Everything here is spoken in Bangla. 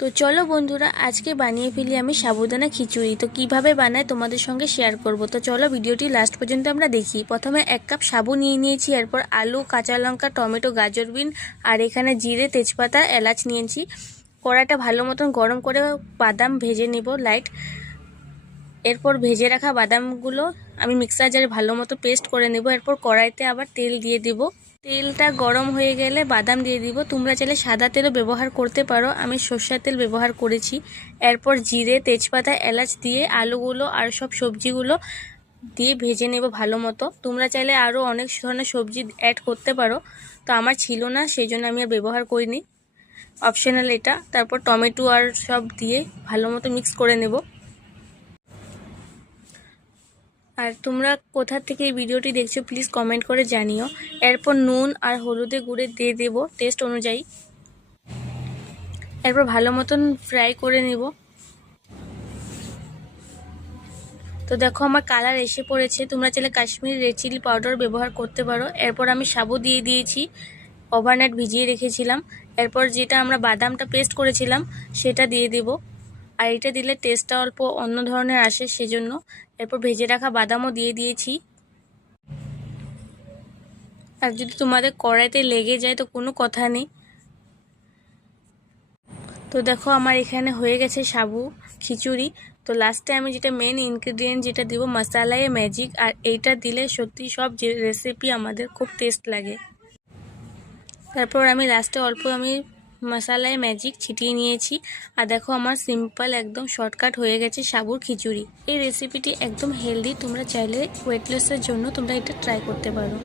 তো চলো বন্ধুরা, আজকে বানিয়ে ফেলি আমি সাবুদানা খিচুড়ি। তো কিভাবে বানায় তোমাদের সঙ্গে শেয়ার করব। তো চলো ভিডিওটি লাস্ট পর্যন্ত আমরা দেখি। প্রথমে 1 কাপ সাবু নিয়ে নিয়েছি, এরপর আলু, কাঁচা লঙ্কা, টমেটো, গাজর বিন আর এখানে জিরে, তেজপাতা, এলাচ নিয়েছি। কড়াইটা ভালো মতন গরম করে বাদাম ভেজে নেব লাইট। এরপর ভেজে রাখা বাদামগুলো আমি মিক্সার জারে ভালো মতো পেস্ট করে নেব। এরপর কড়াইতে আবার তেল দিয়ে দিব। তেলটা গরম হয়ে গেলে বাদাম দিয়ে দিব। তোমরা চাইলে সাদা তেলও ব্যবহার করতে পারো, আমি সরষের তেল ব্যবহার করেছি। এরপর জিরে, তেজপাতা, এলাচ দিয়ে আলুগুলো আর সব সবজিগুলো দিয়ে ভেজে নেব ভালো মতো। তোমরা চাইলে আরও অনেক ধরনের সবজি অ্যাড করতে পারো, তো আমার ছিল না সেই জন্য আমি আর ব্যবহার করিনি, অপশনাল এটা। তারপর টমেটো আর সব দিয়ে ভালো মতো মিক্স করে নেব। আর তোমরা কোথা থেকে এই ভিডিওটি দেখছো প্লিজ কমেন্ট করে জানিও। এরপর নুন আর হলুদের গুঁড়ো দিয়ে দেব টেস্ট অনুযায়ী। এরপর ভালো মতন ফ্রাই করে নেব। তো দেখো আমার কালার এসে পড়েছে। তোমরা চাইলে কাশ্মীরি রেড চিলি পাউডার ব্যবহার করতে পারো। এরপর আমি সাবু দিয়ে দিয়েছি, ওভারনাইট ভিজিয়ে রেখেছিলাম। এরপর যেটা আমরা বাদামটা পেস্ট করেছিলাম সেটা দিয়ে দেব। আর এটা দিলে টেস্টটা অল্প অন্য ধরনের আসে সেজন্য। এরপর ভেজে রাখা বাদামও দিয়ে দিয়েছি। আর যদি তোমাদের কড়াইতে লেগে যায় তো কোনো কথা নেই। তো দেখো আমার এখানে হয়ে গেছে সাবু খিচুড়ি। তো লাস্টে আমি যেটা মেন ইনগ্রেডিয়েন্ট যেটা দিব, মশালায় ম্যাজিক, আর এইটা দিলে সত্যি সব যে রেসিপি আমাদের খুব টেস্ট লাগে। তারপর আমি লাস্টে অল্প মশালায় ম্যাজিক ছিটিয়ে নিয়েছি। আর দেখো আমার সিম্পল একদম শর্টকাট হয়ে গেছে সাবুর খিচুড়ি। এই রেসিপিটি একদম হেলদি, তোমরা চাইলে ওয়েট লসের জন্য তোমরা এটা ট্রাই করতে পারো।